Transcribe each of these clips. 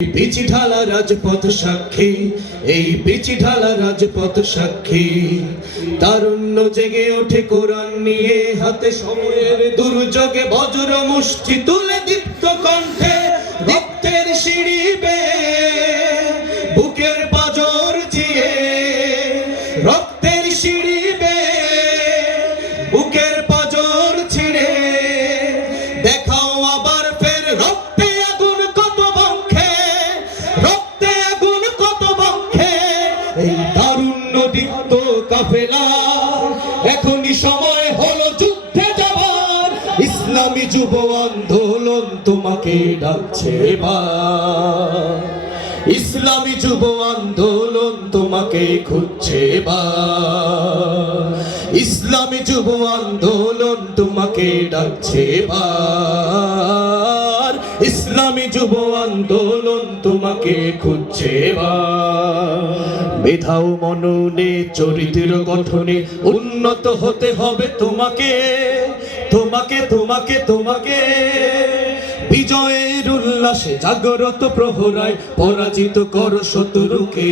Peachy ঢালা রাজপথ সাক্ষী, এই পিচি ঢালা রাজপথ সাক্ষী। তারুণ্য জেগে ওঠে কোরআন নিয়ে, হাতে সময়ের দুর্যোগে বজ্র মুষ্টি তুলে দীপ্ত কণ্ঠে রক্তের সিঁড়ি বেয়ে, বুকের পাঁজর চিয়ে রক্তের সিঁড়ি বেয়ে, বুকের পাঁজর ছিঁড়ে দেখাও আবার ফের রক্তে আগুন কত বক্ষে, রক্তে আগুন কত বক্ষে। এই তারুণ্য দীপ্ত কাফেলা, এখনই সময় হলো যুদ্ধে যাবার। ইসলামী যুব আন্দোলন তোমাকে ডাকছে এবার, ইসলামী যুব আন্দোলন তোমাকে খুঁজছে এবার, ইসলামী যুব আন্দোলন তোমাকে ডাকছে এবার, ইসলামী যুব আন্দোলন তোমাকে খুঁজছে এবার। মেধাও মননে চরিত্র গঠনে উন্নত হতে হবে তোমাকে, তোমাকে তোমাকে তোমাকে। বিজয়ের উল্লাসে জাগরত প্রহরায় পরাজিত করো শত্রুকে।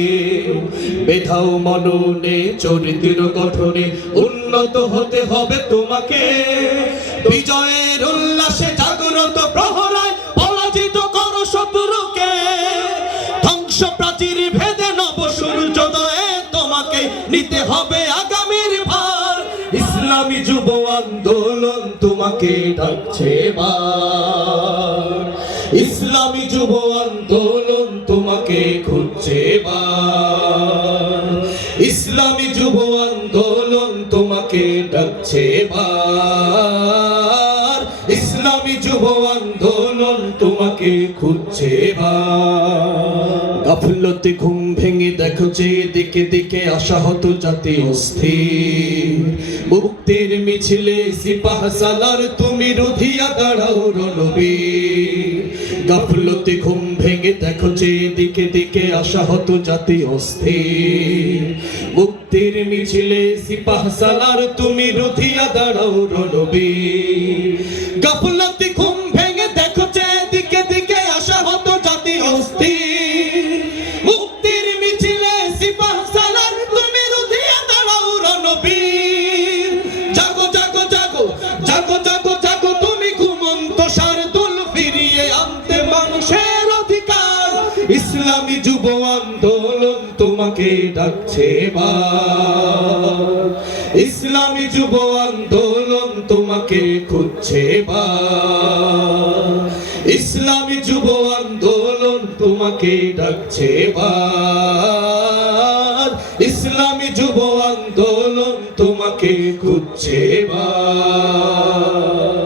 মেধাও মননে চরিত্র গঠনে উন্নত হতে হবে তোমাকে। বিজয়ের উল্লাসে জাগরত প্রহরায় পরাজিত করো শত্রুকে। ধ্বংস প্রাচীর ভেদে নব সূর্যোদয়ে তোমাকে নিতে হবে আগামীর ভার। ইসলামী যুব আন্দোলন তোমাকে ডাকছে এবার, ইসলামী যুব আন্দোলন তোমাকে খুঁজছে এবার, ইসলামী যুব আন্দোলন তোমাকে ডাকছে এবার, ইসলামী যুব আন্দোলন তোমাকে খুঁজছে এবার। গাফলতে ঘুম ভেঙে দেখো যে দিকে দিকে আশাহত জাতি অস্থির। মুক্তির মিছিলে সিপাহ সালার তুমি রুধিয়া দাঁড়াও রণবীর। গাফলতে ঘুম ভেঙে দেখো যে দিকে দিকে আশাহত জাতি অস্থির। মুক্তির মিছিলে সিপাহ সালার তুমি রুধিয়া দাঁড়াও রণবীর। গাফলতে ঘুম ভেঙে দেখো যে দিকে দিকে আশাহত জাতি অস্থির। মুক্তির মিছিলে সিপাহ সালার তুমি রুধিয়া দাঁড়াও রণবীর। জাগো জাগো জাগো জাগো জাগো জাগো, তুমি ঘুমন্ত শারদুল ফিরিয়ে আনতে মানুষের অধিকার। ইসলামী যুব আন্দোলন তোমাকে ডাকছে এবার, ইসলামী যুব আন্দোলন তোমাকে খুঁজছে এবার, ইসলামী যুব আন্দোলন তোমাকে ডাকছে এবার, ইসলামী যুব আন্দোলন তোমাকে খুঁজছে এবার।